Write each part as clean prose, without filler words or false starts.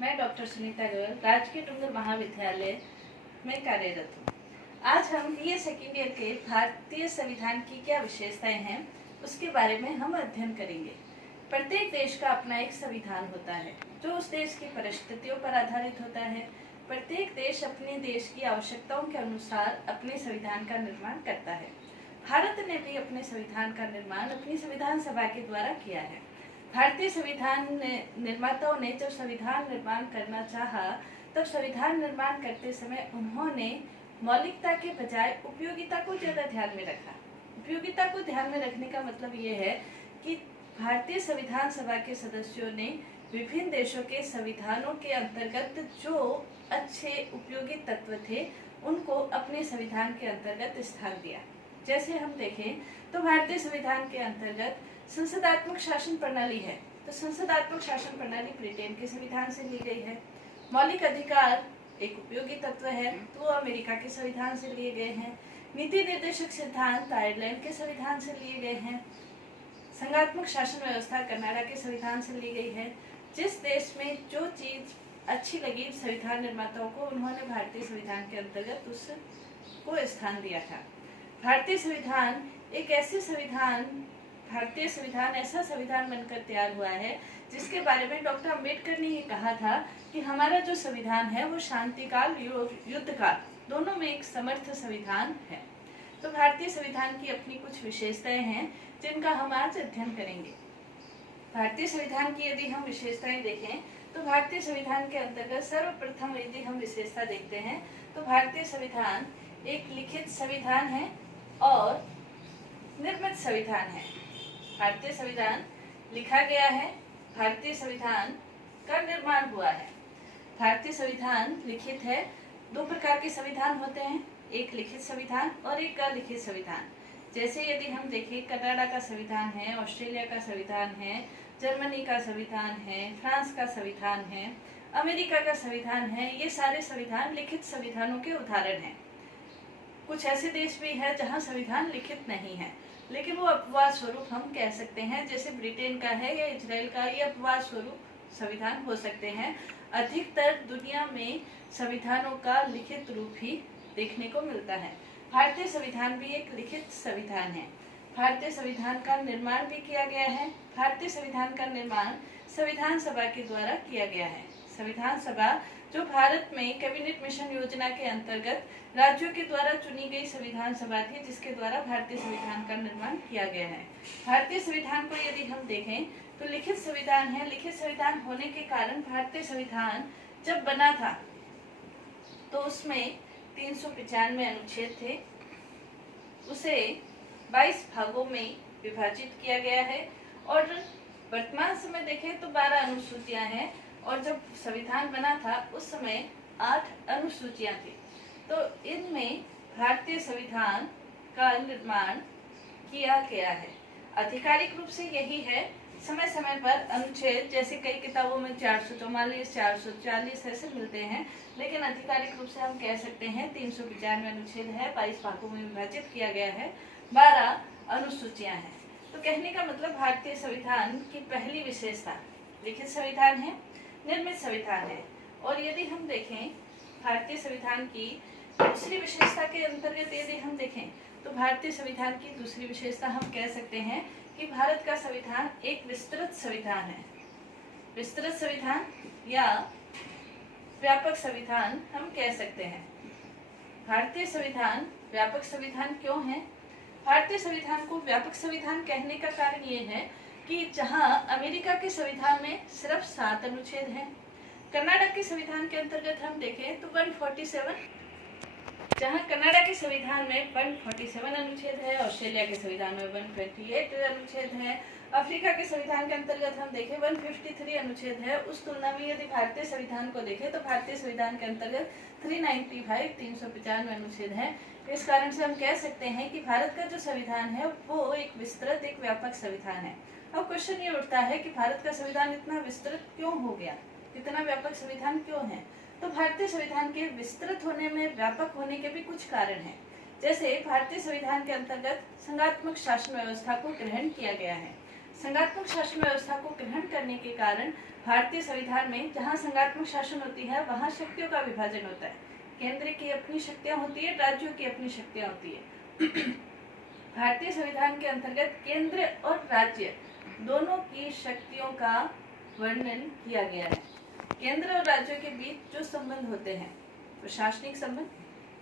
मैं डॉक्टर सुनीता गोयल राजकीय डूंगर महाविद्यालय में कार्यरत हूँ। आज हम बीए सेकेंड ईयर के भारतीय संविधान की क्या विशेषताएं हैं उसके बारे में हम अध्ययन करेंगे। प्रत्येक देश का अपना एक संविधान होता है जो उस देश की परिस्थितियों पर आधारित होता है। प्रत्येक देश अपने देश की आवश्यकताओं के अनुसार अपने संविधान का निर्माण करता है। भारत ने भी अपने संविधान का निर्माण अपनी संविधान सभा के द्वारा किया है। भारतीय संविधान निर्माताओं ने जब संविधान निर्माण करना चाहा तब संविधान निर्माण करते समय उन्होंने मौलिकता के बजाय उपयोगिता को ज्यादा ध्यान में रखा। उपयोगिता को ध्यान में रखने का मतलब ये है कि भारतीय संविधान सभा के सदस्यों ने विभिन्न देशों के संविधानों के अंतर्गत जो अच्छे उपयोगी तत्व थे उनको अपने संविधान के अंतर्गत स्थान दिया। जैसे हम देखें तो भारतीय संविधान के अंतर्गत संसदात्मक शासन प्रणाली है, तो संसदात्मक शासन प्रणाली ब्रिटेन के संविधान से ली गई है। मौलिक अधिकार एक उपयोगी तत्व है, तो वो अमेरिका के संविधान से लिए गए हैं। नीति निर्देशक सिद्धांत आयरलैंड के संविधान से लिए गए हैं। संघात्मक शासन व्यवस्था कनाडा के संविधान से ली गई है। जिस देश में जो चीज अच्छी लगी संविधान निर्माताओं को, उन्होंने भारतीय संविधान के अंतर्गत उसको स्थान दिया था। भारतीय संविधान ऐसा संविधान बनकर तैयार हुआ है जिसके बारे में डॉक्टर अंबेडकर ने ये कहा था कि हमारा जो संविधान है वो शांति काल युद्ध काल दोनों में एक समर्थ संविधान है। तो भारतीय संविधान की अपनी कुछ विशेषताएं हैं जिनका हम आज अध्ययन करेंगे। भारतीय संविधान की यदि हम विशेषताएं देखें तो भारतीय संविधान के अंतर्गत सर्वप्रथम यदि हम विशेषता देखते हैं तो भारतीय संविधान एक लिखित संविधान है और निर्मित संविधान है। भारतीय संविधान लिखा गया है, भारतीय संविधान का निर्माण हुआ है। भारतीय संविधान लिखित है। दो प्रकार के संविधान होते हैं, एक लिखित संविधान और एक अलिखित संविधान। जैसे यदि हम देखें कनाडा का संविधान है, ऑस्ट्रेलिया का संविधान है, जर्मनी का संविधान है, फ्रांस का संविधान है, अमेरिका का संविधान है, ये सारे संविधान लिखित संविधानों के उदाहरण हैं। कुछ ऐसे देश भी हैं जहां संविधान लिखित नहीं है, लेकिन वो अपवाद स्वरूप हम कह सकते हैं, जैसे ब्रिटेन का है या इजराइल का, ये अपवाद स्वरूप संविधान हो सकते हैं। अधिकतर दुनिया में संविधानों का लिखित रूप ही देखने को मिलता है। भारतीय संविधान भी एक लिखित संविधान है। भारतीय संविधान का निर्माण भी किया गया है। भारतीय संविधान का निर्माण संविधान सभा के द्वारा किया गया है। संविधान सभा जो भारत में कैबिनेट मिशन योजना के अंतर्गत राज्यों के द्वारा चुनी गई संविधान सभा थी, जिसके द्वारा भारतीय संविधान का निर्माण किया गया है। भारतीय संविधान को यदि हम देखें तो लिखित संविधान है। लिखित संविधान होने के कारण भारतीय संविधान जब बना था तो उसमें 395 अनुच्छेद थे। उसे 22 भागों में विभाजित किया गया है और वर्तमान समय देखें तो 12 अनुसूचियां हैं और जब संविधान बना था उस समय 8 अनुसूचियां थी। तो इनमें भारतीय संविधान का निर्माण किया गया है। आधिकारिक रूप से यही है। समय समय पर अनुच्छेद जैसे कई किताबों में 444, 440 ऐसे मिलते हैं, लेकिन आधिकारिक रूप से हम कह सकते हैं 395 अनुच्छेद है, 22 भागों में विभाजित किया गया है, 12 अनुसूचियां हैं। तो कहने का मतलब भारतीय संविधान की पहली विशेषता लिखित संविधान है, निर्मित संविधान है। और यदि हम देखें भारतीय संविधान की दूसरी विशेषता के अंतर्गत यदि हम देखें तो भारतीय संविधान की दूसरी विशेषता हम कह सकते हैं कि भारत का संविधान एक विस्तृत संविधान है। विस्तृत संविधान या व्यापक संविधान हम कह सकते हैं। भारतीय संविधान व्यापक संविधान क्यों है? भारतीय संविधान को व्यापक संविधान कहने का कारण ये है कि जहां अमेरिका के संविधान में सिर्फ 7 अनुच्छेद हैं, कनाडा के संविधान के अंतर्गत हम देखें तो 147, जहां कनाडा के संविधान में 147 अनुच्छेद है, ऑस्ट्रेलिया के संविधान में 128 अनुच्छेद है, अफ्रीका के संविधान के अंतर्गत हम देखें 153 अनुच्छेद है। उस तुलना में यदि भारतीय संविधान को देखें तो भारतीय संविधान के अंतर्गत 395 अनुच्छेद है। इस कारण से हम कह सकते हैं कि भारत का जो संविधान है वो एक विस्तृत, एक व्यापक संविधान है। अब क्वेश्चन ये उठता है कि भारत का संविधान इतना विस्तृत क्यों हो गया, इतना व्यापक संविधान क्यों है? तो भारतीय संविधान के विस्तृत होने में, व्यापक होने के भी कुछ कारण हैं। जैसे भारतीय संविधान के अंतर्गत संघात्मक शासन व्यवस्था को ग्रहण किया गया है। संघात्मक शासन व्यवस्था को ग्रहण करने के कारण भारतीय संविधान में जहाँ संघात्मक शासन होती है वहाँ शक्तियों का विभाजन होता है। केंद्र की अपनी शक्तियाँ होती है, राज्यों की अपनी शक्तियाँ होती है। भारतीय संविधान के अंतर्गत केंद्र और राज्य दोनों की शक्तियों का वर्णन किया गया है। केंद्र और राज्यों के बीच जो संबंध होते हैं, प्रशासनिक संबंध,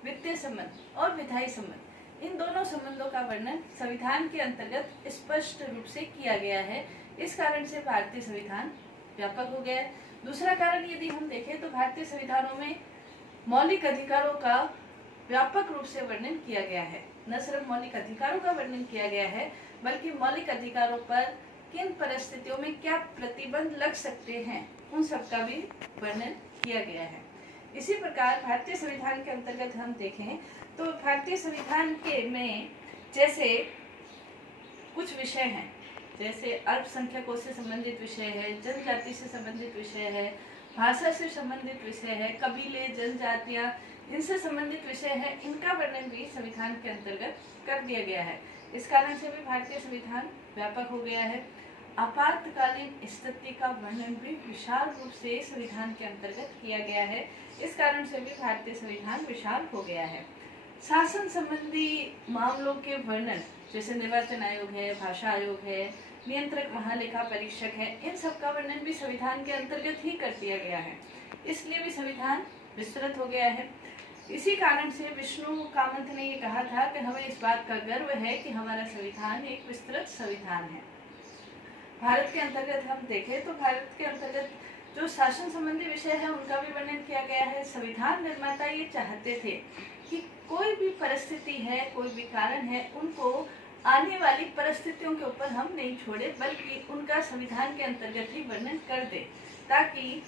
वित्तीय संबंध और विधायी संबंध, इन दोनों संबंधों का वर्णन संविधान के अंतर्गत स्पष्ट रूप से किया गया है। इस कारण से भारतीय संविधान व्यापक हो गया है। दूसरा कारण यदि हम देखें तो भारतीय संविधानों में मौलिक अधिकारों का व्यापक रूप से वर्णन किया गया है। न सिर्फ मौलिक अधिकारों का वर्णन किया गया है, बल्कि मौलिक अधिकारों पर किन परिस्थितियों में क्या प्रतिबंध लग सकते हैं, उन सब का भी वर्णन किया गया है। इसी प्रकार भारतीय संविधान के अंतर्गत हम देखें तो भारतीय संविधान के में जैसे कुछ विषय हैं, जैसे अल्पसंख्यकों से संबंधित विषय है, जनजाति से संबंधित विषय है, भाषा से संबंधित विषय है, कबीले, जनजातियां, इनसे संबंधित विषय है, इनका वर्णन भी संविधान के अंतर्गत कर दिया गया है। इस कारण से भी भारतीय संविधान व्यापक हो गया है। आपातकालीन स्थिति का वर्णन भी विशाल रूप से संविधान के अंतर्गत किया गया है। इस कारण से भी भारतीय संविधान विशाल हो गया है। शासन संबंधी मामलों के वर्णन, जैसे निर्वाचन आयोग है, भाषा आयोग है, नियंत्रक महालेखा परीक्षक है, इन सब का वर्णन भी संविधान के अंतर्गत ही कर दिया गया है। इसलिए भी संविधान विस्तृत हो गया है। इसी कारण से विष्णु कामत ने ये कहा था कि हमें इस बात का गर्व है कि हमारा संविधान एक विस्तृत संविधान है। भारत के अंतर्गत हम देखें तो भारत के अंतर्गत जो शासन संबंधी विषय है उनका भी वर्णन किया गया है। संविधान निर्माता ये चाहते थे कि कोई भी परिस्थिति है, कोई भी कारण है, उनको आने वाली परिस्थितियों के ऊपर हम नहीं छोड़े, बल्कि उनका संविधान के अंतर्गत ही वर्णन कर दे, ताकि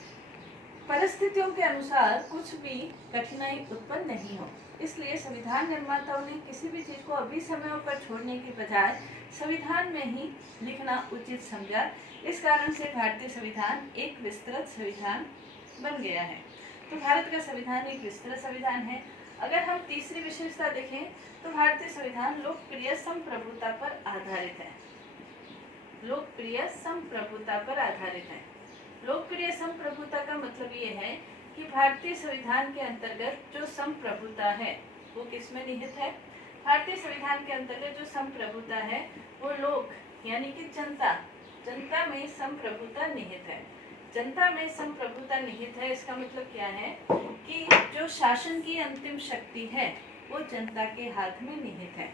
परिस्थितियों के अनुसार कुछ भी कठिनाई उत्पन्न नहीं हो। इसलिए संविधान निर्माताओं ने किसी भी चीज को अभी समय पर छोड़ने के बजाय संविधान में ही लिखना उचित समझा। इस कारण से भारतीय संविधान एक विस्तृत संविधान बन गया है। तो भारत का संविधान एक विस्तृत संविधान है। अगर हम तीसरी विशेषता देखें तो भारतीय संविधान लोकप्रिय संप्रभुता पर आधारित है। लोकप्रिय संप्रभुता पर आधारित है। लोकप्रिय संप्रभुता का मतलब ये है कि भारतीय संविधान के अंतर्गत जो संप्रभुता है वो किसमें निहित है। भारतीय संविधान के अंतर्गत जो संप्रभुता है वो लोक यानी कि जनता में संप्रभुता निहित है। जनता में संप्रभुता निहित है, इसका मतलब क्या है कि जो शासन की अंतिम शक्ति है वो जनता के हाथ में निहित है।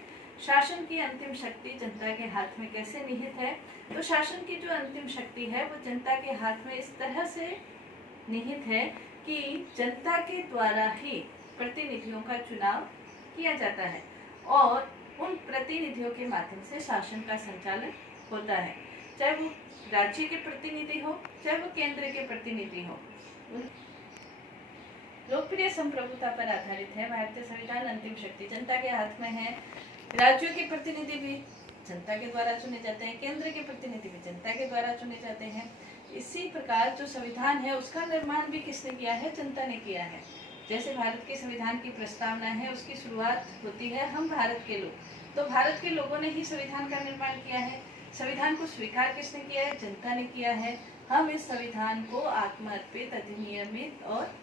शासन की अंतिम शक्ति जनता के हाथ में कैसे निहित है? तो शासन की जो अंतिम शक्ति है वो जनता के हाथ में इस तरह से निहित है कि जनता के द्वारा ही प्रतिनिधियों का चुनाव किया जाता है और उन प्रतिनिधियों के माध्यम से शासन का संचालन होता है, चाहे वो राज्य के प्रतिनिधि हो, चाहे वो केंद्र के प्रतिनिधि हो। लोकप्रिय संप्रभुता पर आधारित है भारतीय संविधान। अंतिम शक्ति जनता के हाथ में है। राज्यों के प्रतिनिधि भी जनता के द्वारा चुने जाते हैं, केंद्र के प्रतिनिधि भी जनता के द्वारा चुने जाते हैं। इसी प्रकार जो संविधान है उसका निर्माण भी किसने किया है? जनता ने किया है। जैसे भारत के संविधान की प्रस्तावना है, उसकी शुरुआत होती है हम भारत के लोग, तो भारत के लोगों ने ही संविधान का निर्माण किया है। संविधान को स्वीकार किसने किया है? जनता ने किया है। हम इस संविधान को आत्मार्पित, अधिनियमित और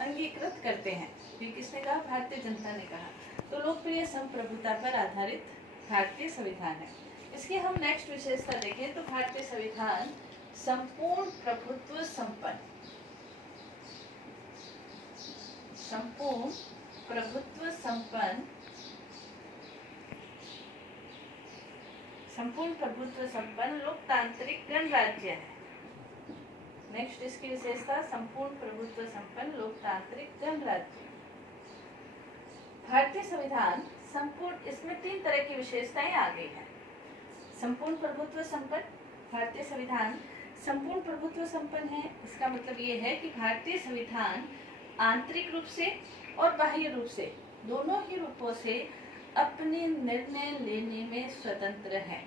अंगीकृत करते हैं। ये किसने कहा? भारतीय जनता ने कहा। तो लोकप्रिय संप्रभुता पर आधारित भारतीय संविधान है। इसकी हम नेक्स्ट विशेषता देखें तो भारतीय संविधान संपूर्ण प्रभुत्व संपन्न, संपूर्ण प्रभुत्व संपन्न, संपूर्ण प्रभुत्व संपन्न लोकतांत्रिक गणराज्य है। नेक्स्ट इसकी विशेषता संपूर्ण प्रभुत्व संपन्न लोकतांत्रिक गणराज्य। भारतीय संविधान संपूर्ण, इसमें 3 तरह की विशेषताएं आ गई हैं। संपूर्ण प्रभुत्व संपन्न, भारतीय संविधान संपूर्ण प्रभुत्व संपन्न है। इसका मतलब ये है कि भारतीय संविधान आंतरिक रूप से और बाह्य रूप से, दोनों ही रूपों से अपने निर्णय लेने में स्वतंत्र है।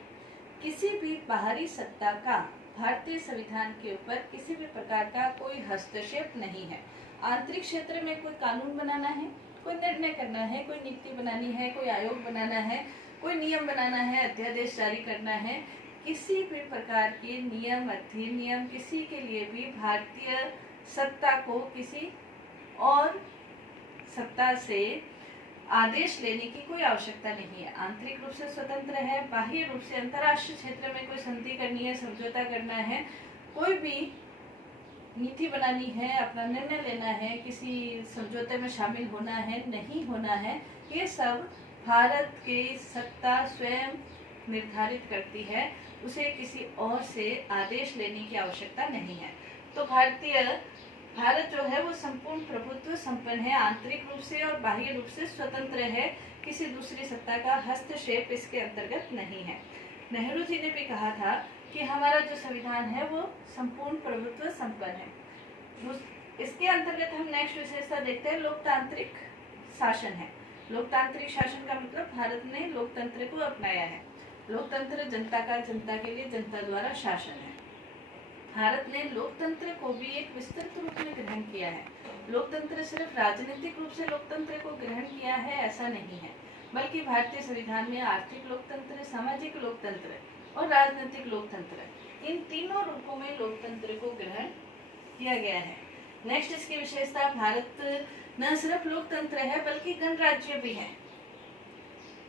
किसी भी बाहरी सत्ता का भारतीय संविधान के ऊपर किसी भी प्रकार का कोई हस्तक्षेप नहीं है। आंतरिक क्षेत्र में कोई कानून बनाना है, कोई निर्णय करना है, कोई नीति बनानी है, कोई आयोग बनाना है, कोई नियम बनाना है, अध्यादेश जारी करना है, किसी भी प्रकार के नियम अधिनियम किसी के लिए भी भारतीय सत्ता को किसी और सत्ता से आदेश लेने की कोई आवश्यकता नहीं है। आंतरिक रूप से स्वतंत्र है, बाह्य रूप से अंतर्राष्ट्रीय क्षेत्र में कोई संधि करनी है, समझौता करना है, कोई भी नीति बनानी है, अपना निर्णय लेना है, किसी समझौते में शामिल होना है, नहीं होना है, ये सब भारत की सत्ता स्वयं निर्धारित करती है। उसे किसी और से आदेश लेने की आवश्यकता नहीं है। तो भारत जो है वो संपूर्ण प्रभुत्व संपन्न है, आंतरिक रूप से और बाह्य रूप से स्वतंत्र है, किसी दूसरी सत्ता का हस्तक्षेप इसके अंतर्गत नहीं है। नेहरू जी ने भी कहा था कि हमारा जो संविधान है वो संपूर्ण प्रभुत्व संपन्न है। इसके अंतर्गत हम नेक्स्ट विशेषता देखते हैं, लोकतांत्रिक शासन है। लोकतांत्रिक शासन का मतलब भारत ने लोकतंत्र को अपनाया है। लोकतंत्र जनता का, जनता के लिए, जनता द्वारा शासन है। भारत ने लोकतंत्र को भी एक विस्तृत रूप में ग्रहण किया है। लोकतंत्र सिर्फ राजनीतिक रूप से लोकतंत्र को ग्रहण किया है ऐसा नहीं है, बल्कि भारतीय संविधान में आर्थिक लोकतंत्र, सामाजिक लोकतंत्र और राजनीतिक लोकतंत्र, इन तीनों रूपों में लोकतंत्र को ग्रहण किया गया है। नेक्स्ट इसकी विशेषता, भारत न सिर्फ लोकतंत्र है बल्कि गणराज्य भी है।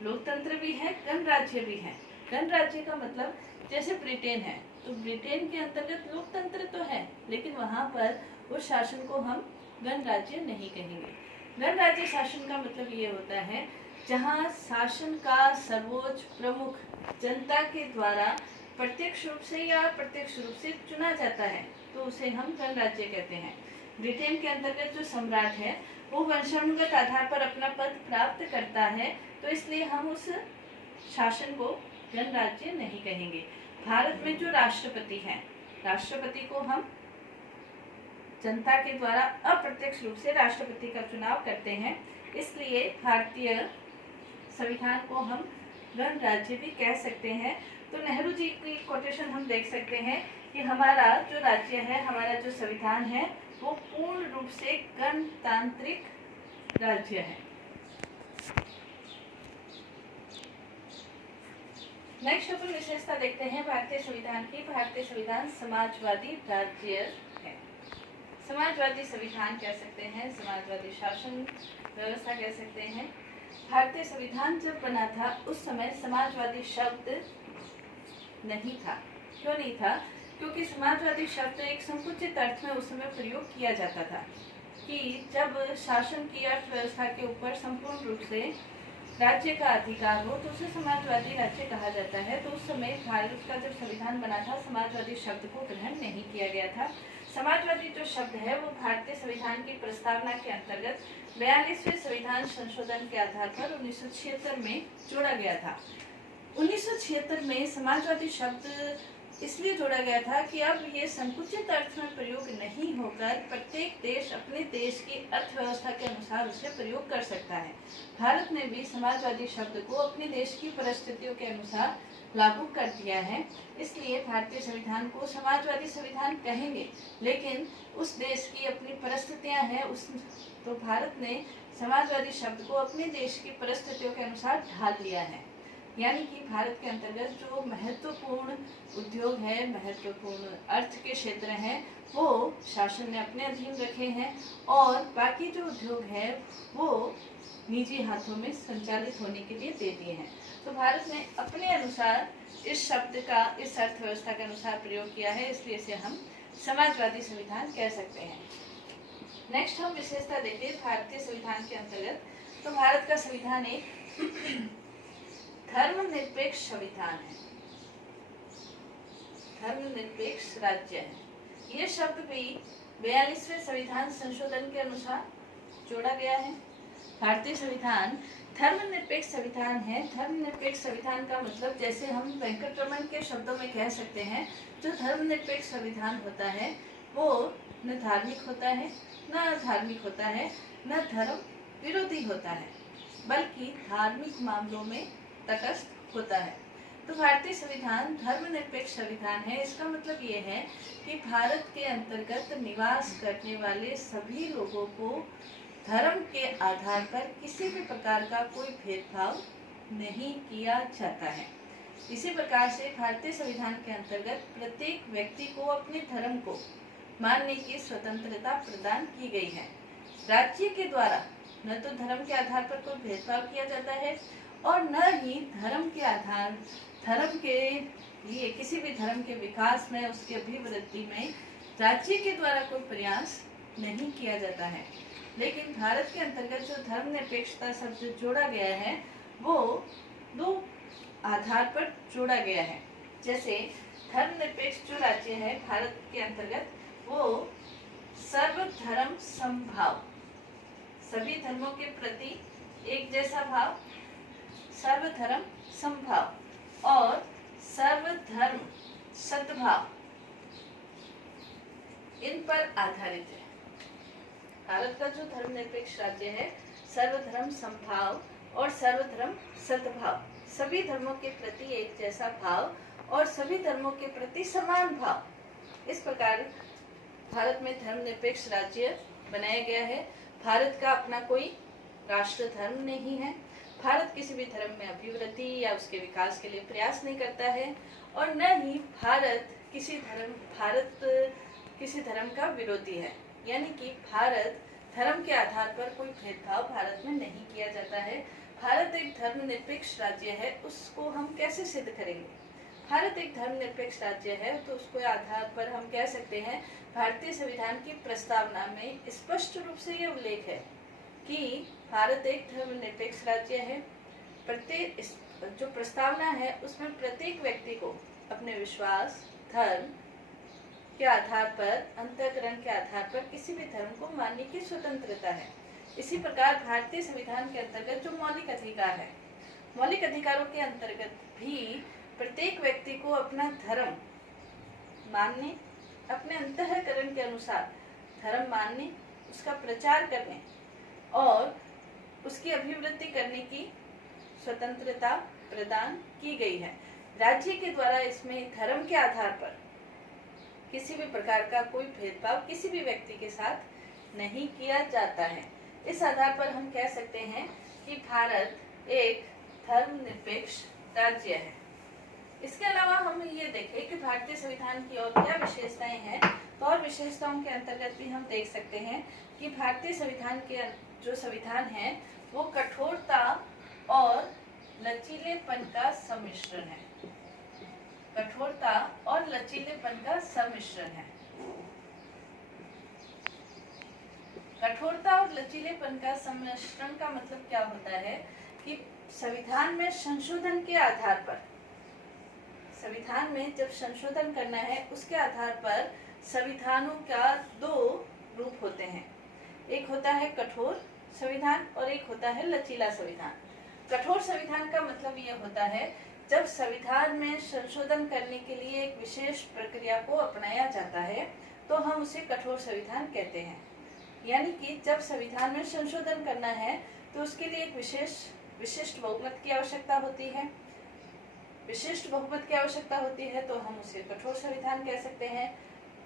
लोकतंत्र भी है, गणराज्य भी है। गणराज्य का मतलब जैसे ब्रिटेन है, तो ब्रिटेन के अंतर्गत लोकतंत्र तो है, लेकिन वहां पर उस शासन को हम गणराज्य नहीं कहेंगे। गणराज्य शासन का मतलब ये होता है जहां शासन का सर्वोच्च प्रमुख जनता के द्वारा प्रत्यक्ष रूप से या अप्रत्यक्ष रूप से चुना जाता है, तो उसे हम गणराज्य कहते हैं। ब्रिटेन के अंतर्गत जो सम्राट है वो वंशानुगत आधार पर अपना पद प्राप्त करता है, तो इसलिए हम उस शासन को गणराज्य नहीं कहेंगे। भारत में जो राष्ट्रपति है, राष्ट्रपति को हम जनता के द्वारा अप्रत्यक्ष रूप से राष्ट्रपति का चुनाव करते हैं, इसलिए भारतीय संविधान को हम गणराज्य भी कह सकते हैं। तो नेहरू जी की कोटेशन हम देख सकते हैं कि हमारा जो राज्य है, हमारा जो संविधान है, वो पूर्ण रूप से गणतांत्रिक राज्य है। नेक्स्ट अपन विशेषता देखते हैं भारतीय संविधान की। भारतीय संविधान समाजवादी राज्य है। समाजवादी संविधान कह सकते हैं, समाजवादी शासन व्यवस्था कह सकते हैं। भारतीय संविधान जब बना था उस समय समाजवादी शब्द नहीं था। क्यों नहीं था? क्योंकि समाजवादी शब्द एक संकुचित अर्थ में उस समय प्रयोग किया जाता था कि जब शासन की अर्थव्यवस्था के ऊपर संपूर्ण रूप से राज्य का अधिकार हो तो उसे समाजवादी राज्य कहा जाता है। तो उस समय भारत का जब संविधान बना था, समाजवादी शब्द को ग्रहण नहीं किया गया था। समाजवादी जो शब्द है वो भारतीय संविधान की प्रस्तावना के अंतर्गत 42वें संविधान संशोधन के आधार पर 1976 में जोड़ा गया था। 1976 में समाजवादी शब्द इसलिए जोड़ा गया था कि अब ये संकुचित अर्थ में प्रयोग नहीं होकर प्रत्येक देश अपने देश की अर्थव्यवस्था के अनुसार उसे प्रयोग कर सकता है। भारत ने भी समाजवादी शब्द को अपने देश की परिस्थितियों के अनुसार लागू कर दिया है, इसलिए भारतीय संविधान को समाजवादी संविधान कहेंगे, लेकिन उस देश की अपनी परिस्थितियां हैं, तो भारत ने समाजवादी शब्द को अपने देश की परिस्थितियों के अनुसार ढाल लिया है। यानी कि भारत के अंतर्गत जो महत्वपूर्ण उद्योग है, महत्वपूर्ण अर्थ के क्षेत्र हैं, वो शासन ने अपने अधीन रखे हैं और बाकी जो उद्योग है वो निजी हाथों में संचालित होने के लिए दे दिए हैं। तो भारत ने अपने अनुसार इस शब्द का इस अर्थव्यवस्था के अनुसार प्रयोग किया है, इसलिए इसे हम समाजवादी संविधान कह सकते हैं। नेक्स्ट हम विशेषता देखें भारतीय संविधान के अंतर्गत। तो भारत का संविधान एक धर्मनिरपेक्ष संविधान है, धर्मनिरपेक्ष राज्य है। ये शब्द भी 42वें संविधान संशोधन के अनुसार जोड़ा गया है। भारतीय संविधान धर्मनिरपेक्ष संविधान है। धर्मनिरपेक्ष संविधान का मतलब जैसे हम वेंकटरमन के शब्दों में कह सकते हैं, जो धर्मनिरपेक्ष संविधान होता है वो न धार्मिक होता है, न अधार्मिक होता है, न धर्म विरोधी होता है, बल्कि धार्मिक मामलों में तटस्थ होता है। तो भारतीय संविधान धर्मनिरपेक्ष संविधान है। इसका मतलब ये है कि भारत के अंतर्गत निवास करने वाले सभी लोगों को धर्म के आधार पर किसी भी प्रकार का कोई भेदभाव नहीं किया जाता है। इसी प्रकार से भारतीय संविधान के अंतर्गत प्रत्येक व्यक्ति को अपने धर्म को मानने की स्वतंत्रता प्रदान की गई है। राज्य के द्वारा न तो धर्म के आधार पर कोई भेदभाव किया जाता है और न ही धर्म के लिए किसी भी धर्म के विकास में, उसकी अभिवृद्धि में राज्य के द्वारा कोई प्रयास नहीं किया जाता है। लेकिन भारत के अंतर्गत जो धर्मनिरपेक्षता शब्द जोड़ा गया है वो दो आधार पर जोड़ा गया है। जैसे धर्मनिरपेक्ष जो राज्य है भारत के अंतर्गत वो सर्वधर्म समभाव, सभी धर्मों के प्रति एक जैसा भाव, सर्वधर्म समभाव और सर्वधर्म सद्भाव, इन पर आधारित है। भारत का जो धर्मनिरपेक्ष राज्य है सर्वधर्म समभाव और सर्वधर्म सद्भाव, सभी धर्मों के प्रति एक जैसा भाव और सभी धर्मों के प्रति समान भाव, इस प्रकार भारत में धर्मनिरपेक्ष राज्य बनाया गया है। भारत का अपना कोई राष्ट्र धर्म नहीं है। भारत किसी भी धर्म में अभिवृद्धि या उसके विकास के लिए प्रयास नहीं करता है और न ही भारत किसी धर्म का विरोधी है। यानी कि भारत धर्म के आधार पर कोई भेदभाव भारत में नहीं किया जाता है। भारत एक धर्मनिरपेक्ष राज्य है, उसको हम कैसे सिद्ध करेंगे? भारत एक धर्मनिरपेक्ष राज्य है तो उसके आधार पर हम कह सकते हैं भारतीय संविधान की प्रस्तावना में स्पष्ट रूप से ये उल्लेख है कि भारत एक धर्मनिरपेक्ष राज्य है। प्रत्येक जो प्रस्तावना है उसमें प्रत्येक व्यक्ति को अपने विश्वास, धर्म के आधार पर, अंतःकरण के आधार पर किसी भी धर्म को मानने की स्वतंत्रता है। इसी प्रकार भारतीय संविधान के अंतर्गत जो मौलिक अधिकार है, मौलिक अधिकारों के अंतर्गत भी प्रत्येक व्यक्ति को अपना धर्म मानने, अपने अंतःकरण के अनुसार धर्म मानने, उसका प्रचार करने और उसकी अभिवृद्धि करने की स्वतंत्रता प्रदान की गई है। राज्य के द्वारा इसमें धर्म के आधार पर किसी भी प्रकार का कोई भेदभाव किसी भी व्यक्ति के साथ नहीं किया जाता है। इस आधार पर हम कह सकते हैं कि भारत एक धर्मनिरपेक्ष राज्य है। इसके अलावा हम ये देखें कि भारतीय संविधान की और क्या विशेषताएं हैं, तो और विशेषताओं के अंतर्गत भी हम देख सकते हैं कि भारतीय संविधान के जो संविधान है वो कठोरता और लचीलेपन का सम्मिश्रण है। कठोरता और लचीलेपन का सम्मिश्रण है। कठोरता और लचीलेपन का सम्मिश्रण का मतलब क्या होता है कि संविधान में संशोधन के आधार पर, संविधान में जब संशोधन करना है उसके आधार पर संविधानों का दो रूप होते हैं। एक होता है कठोर संविधान और एक होता है लचीला संविधान। कठोर संविधान का मतलब ये होता है जब संविधान में संशोधन करने के लिए एक विशेष प्रक्रिया को अपनाया जाता है तो हम उसे कठोर संविधान कहते हैं। यानी कि जब संविधान में संशोधन करना है तो उसके लिए एक विशिष्ट बहुमत की आवश्यकता होती है। विशिष्ट बहुमत की आवश्यकता होती है तो हम उसे कठोर संविधान कह सकते हैं।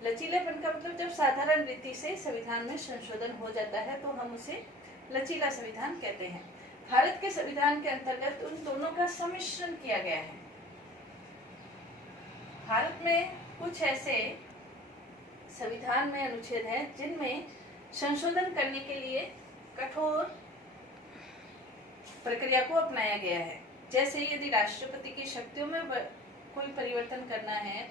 लचीलेपन का मतलब जब साधारण रीति से संविधान में संशोधन हो जाता है तो हम उसे लचीला संविधान कहते हैं। भारत के संविधान के अंतर्गत उन दोनों का सम्मिश्रण किया गया है। भारत में कुछ ऐसे संविधान में अनुच्छेद हैं जिनमें संशोधन करने के लिए कठोर प्रक्रिया को अपनाया गया है। जैसे यदि राष्ट्रपति की शक्तियों में कोई परिवर्तन करना है,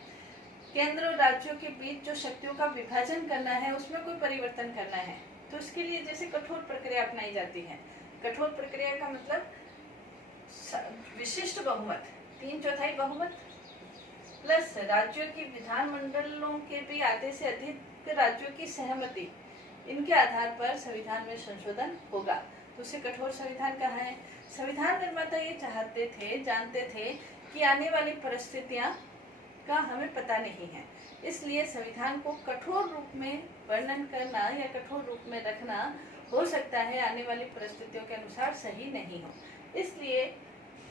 केंद्र और राज्यों के बीच जो शक्तियों का विभाजन करना है उसमें कोई परिवर्तन करना है तो इसके लिए जैसे कठोर प्रक्रिया अपनाई जाती है। कठोर प्रक्रिया का मतलब विशिष्ट बहुमत, 3/4 बहुमत प्लस राज्यों की विधानमंडलों के भी आधे से अधिक राज्यों की सहमति, इनके आधार पर संविधान में संशोधन होगा तो उसे कठोर संविधान कहा है। संविधान निर्माता ये जानते थे कि आने वाली परिस्थितियां का हमें पता नहीं है, इसलिए संविधान को कठोर रूप में वर्णन करना या कठोर रूप में रखना हो सकता है आने वाली परिस्थितियों के अनुसार सही नहीं हो। इसलिए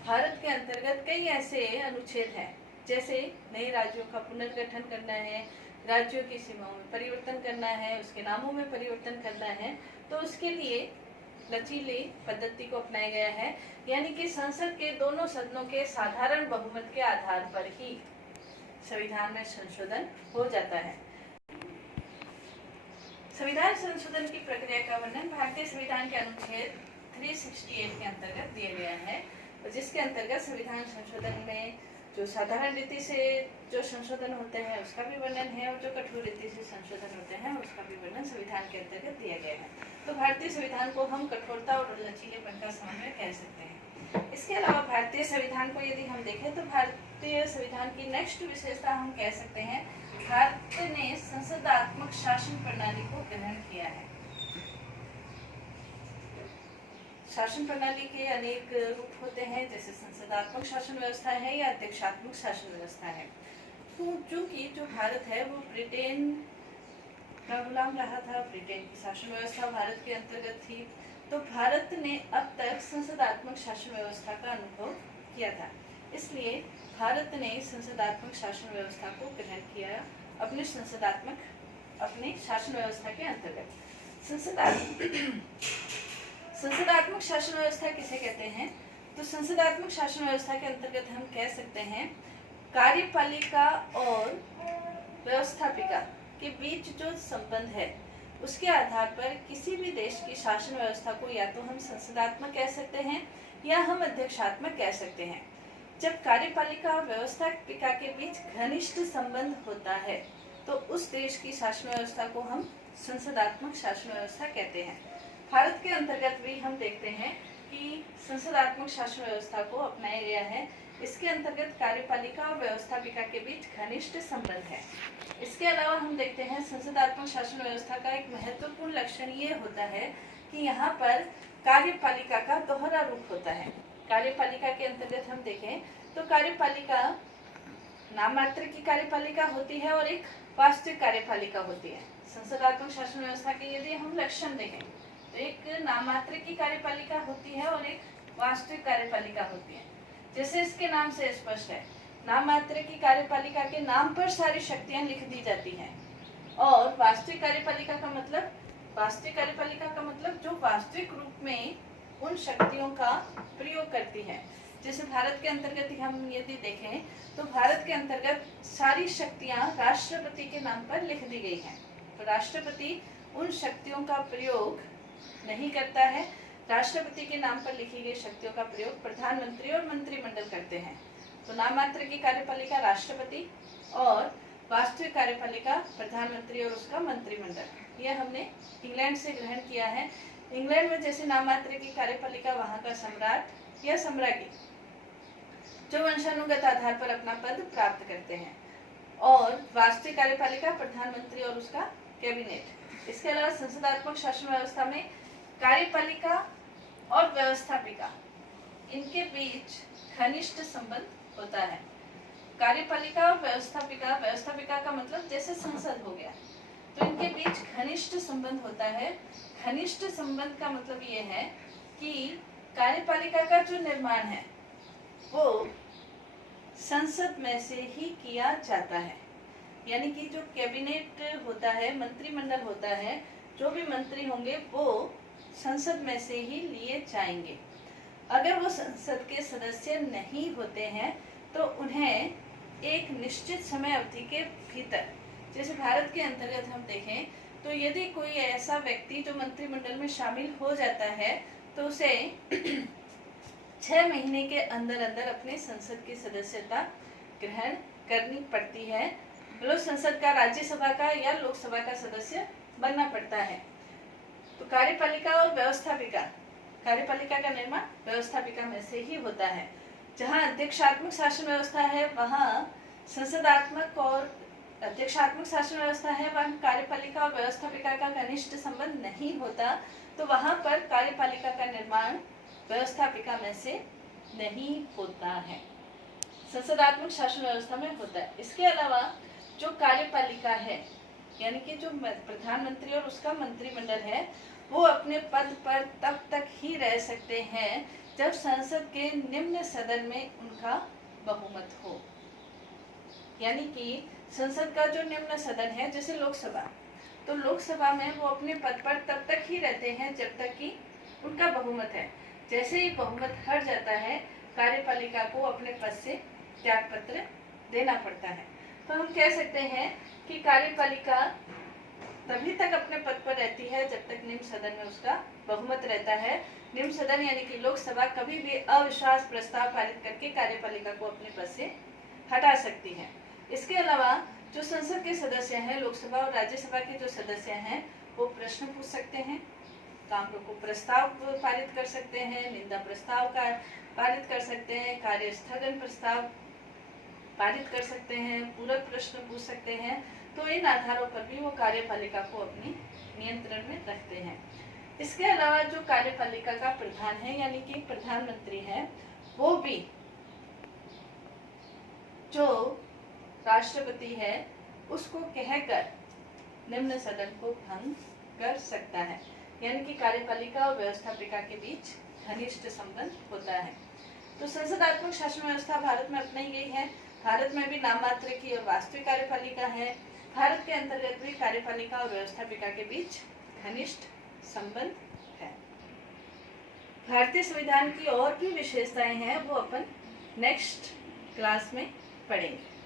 भारत के अंतर्गत कई ऐसे अनुच्छेद हैं, जैसे नए राज्यों का पुनर्गठन करना है, राज्यों की सीमाओं में परिवर्तन करना है, उसके नामों में परिवर्तन करना है, तो उसके लिए लचीली पद्धति को अपनाया गया है, यानी कि संसद के दोनों सदनों के साधारण बहुमत के आधार पर ही संविधान में संशोधन हो जाता है। संविधान संशोधन की प्रक्रिया का वर्णन भारतीय संविधान के अनुच्छेद 368 के अंतर्गत दिया गया है, जिसके अंतर्गत संविधान संशोधन में जो साधारण रीति से जो संशोधन होते हैं उसका भी वर्णन है और जो कठोर रीति से संशोधन होते हैं उसका भी वर्णन संविधान के अंतर्गत दिया गया है। तो भारतीय संविधान को हम कठोरता और लचीलेपन का समन्वय कह सकते हैं। इसके अलावा भारतीय संविधान को यदि हम देखें तो भारतीय संविधान की नेक्स्ट विशेषता हम कह सकते हैं, भारत ने संसदात्मक शासन प्रणाली को ग्रहण किया है। शासन प्रणाली के अनेक रूप होते हैं, जैसे संसदात्मक शासन व्यवस्था है या अध्यक्षात्मक शासन व्यवस्था है। तो चूंकि जो भारत है वो ब्रिटेन का गुलाम रहा था, ब्रिटेन की शासन व्यवस्था भारत के अंतर्गत थी, तो भारत ने अब तक संसदात्मक शासन व्यवस्था का अनुभव किया था। इसलिए भारत ने संसदात्मक शासन व्यवस्था को ग्रहण किया अपने शासन व्यवस्था के अंतर्गत। संसदात्मक शासन व्यवस्था किसे कहते हैं? तो संसदात्मक शासन व्यवस्था के अंतर्गत हम कह सकते हैं, कार्यपालिका और व्यवस्थापिका के बीच जो संबंध है उसके आधार पर किसी भी देश की शासन व्यवस्था को या तो हम संसदात्मक कह सकते हैं या हम अध्यक्षात्मक कह सकते हैं। जब कार्यपालिका और व्यवस्थापिका के बीच घनिष्ठ संबंध होता है तो उस देश की शासन व्यवस्था को हम संसदात्मक शासन व्यवस्था कहते हैं। भारत के अंतर्गत भी हम देखते हैं कि संसदात्मक शासन व्यवस्था को अपनाया गया है। इसके अंतर्गत कार्यपालिका और व्यवस्थापिका के बीच घनिष्ठ संबंध है। इसके अलावा हम देखते हैं संसदात्मक शासन व्यवस्था का एक महत्वपूर्ण लक्षण ये होता है कि यहाँ पर कार्यपालिका का दोहरा रूप होता है। कार्यपालिका के अंतर्गत हम देखें तो कार्यपालिका नाम मात्र की कार्यपालिका होती है और एक वास्तविक कार्यपालिका होती है। संसदात्मक शासन व्यवस्था के यदि हम लक्षण देखें तो एक नाम मात्र की कार्यपालिका होती है और एक वास्तविक कार्यपालिका होती है। जैसे इसके नाम से स्पष्ट है, नाम मात्र की कार्यपालिका के नाम पर सारी शक्तियां लिख दी जाती हैं और वास्तविक कार्यपालिका का मतलब जो वास्तविक रूप में उन शक्तियों का प्रयोग करती है। जैसे भारत के अंतर्गत हम यदि देखें तो भारत के अंतर्गत सारी शक्तियां राष्ट्रपति के नाम पर लिख दी गई हैं। तो राष्ट्रपति उन शक्तियों का प्रयोग नहीं करता है। राष्ट्रपति के नाम पर लिखी गई शक्तियों का प्रयोग प्रधानमंत्री और मंत्रिमंडल करते हैं। तो नाम मात्र की कार्यपालिका राष्ट्रपति और वास्तविक कार्यपालिका प्रधानमंत्री और उसका मंत्रिमंडल। यह हमने इंग्लैंड से ग्रहण किया है। इंग्लैंड में जैसे नाम मात्र की कार्यपालिका वहां का सम्राट या सम्राज्ञी जो वंशानुगत आधार पर अपना पद प्राप्त करते हैं, और वास्तविक कार्यपालिका प्रधानमंत्री और उसका कैबिनेट। इसके अलावा संसदात्मक शासन व्यवस्था में कार्यपालिका और व्यवस्थापिका इनके बीच घनिष्ठ संबंध होता है। कार्यपालिका और व्यवस्थापिका का मतलब जैसे संसद हो गया, तो इनके बीच घनिष्ठ संबंध होता है। घनिष्ठ संबंध का मतलब ये है कि कार्यपालिका का जो निर्माण है वो संसद में से ही किया जाता है, यानी कि जो कैबिनेट होता है, मंत्रिमंडल होता है, जो भी मंत्री होंगे वो संसद में से ही लिए जाएंगे। अगर वो संसद के सदस्य नहीं होते हैं तो उन्हें एक निश्चित समय अवधि के भीतर, जैसे भारत के अंतर्गत हम देखें तो यदि कोई ऐसा व्यक्ति जो मंत्रिमंडल में शामिल हो जाता है तो उसे 6 महीने के अंदर अंदर अपने संसद की सदस्यता ग्रहण करनी पड़ती है। मतलब संसद का, राज्यसभा का या लोकसभा का सदस्य बनना पड़ता है। तो कार्यपालिका और व्यवस्थापिका, कार्यपालिका का निर्माण व्यवस्थापिका में से ही होता है। जहाँ अध्यक्षात्मक शासन व्यवस्था है वहाँ संसदात्मक और अध्यक्षात्मक शासन व्यवस्था है, वहाँ कार्यपालिका और व्यवस्थापिका का घनिष्ठ संबंध नहीं होता, तो वहाँ पर कार्यपालिका का निर्माण व्यवस्थापिका में से नहीं होता है, संसदात्मक शासन व्यवस्था में होता है। इसके अलावा जो कार्यपालिका है, यानी कि जो प्रधानमंत्री और उसका मंत्रिमंडल है, वो अपने पद पर तब तक ही रह सकते हैं जब संसद के निम्न सदन में उनका बहुमत हो। यानी कि संसद का जो निम्न सदन है जैसे लोकसभा, तो लोकसभा में वो अपने पद पर तब तक ही रहते हैं जब तक कि उनका बहुमत है। जैसे ही बहुमत हट जाता है, कार्यपालिका को अपने पद से त्याग पत्र देना पड़ता है। तो हम कह सकते हैं कि कार्यपालिका तभी तक अपने पद पर रहती है जब तक निम्न सदन में उसका बहुमत रहता है। निम्न सदन यानी कि लोकसभा कभी भी अविश्वास प्रस्ताव पारित करके कार्यपालिका को अपने पद से हटा सकती है। इसके अलावा जो संसद के सदस्य हैं, लोकसभा और राज्यसभा के जो सदस्य हैं, वो प्रश्न पूछ सकते हैं, काम को प्रस्ताव पारित कर सकते हैं, निंदा प्रस्ताव का पारित कर सकते हैं, कार्य स्थगन प्रस्ताव पारित कर सकते हैं, पूरक प्रश्न पूछ सकते हैं। तो इन आधारों पर भी वो कार्यपालिका को अपनी नियंत्रण में रखते हैं। इसके अलावा जो कार्यपालिका का प्रधान है यानी कि प्रधानमंत्री है, वो भी जो राष्ट्रपति है उसको कहकर निम्न सदन को भंग कर सकता है। यानी कि कार्यपालिका और व्यवस्थापिका के बीच घनिष्ठ संबंध होता है। तो संसदात्मक शासन व्यवस्था भारत में अपनाई गई है। भारत में भी नाम मात्र की और वास्तविक कार्यपालिका है। भारत के अंतर्गत भी कार्यपालिका और व्यवस्थापिका के बीच घनिष्ठ संबंध है। भारतीय संविधान की और भी विशेषताएं हैं, वो अपन नेक्स्ट क्लास में पढ़ेंगे।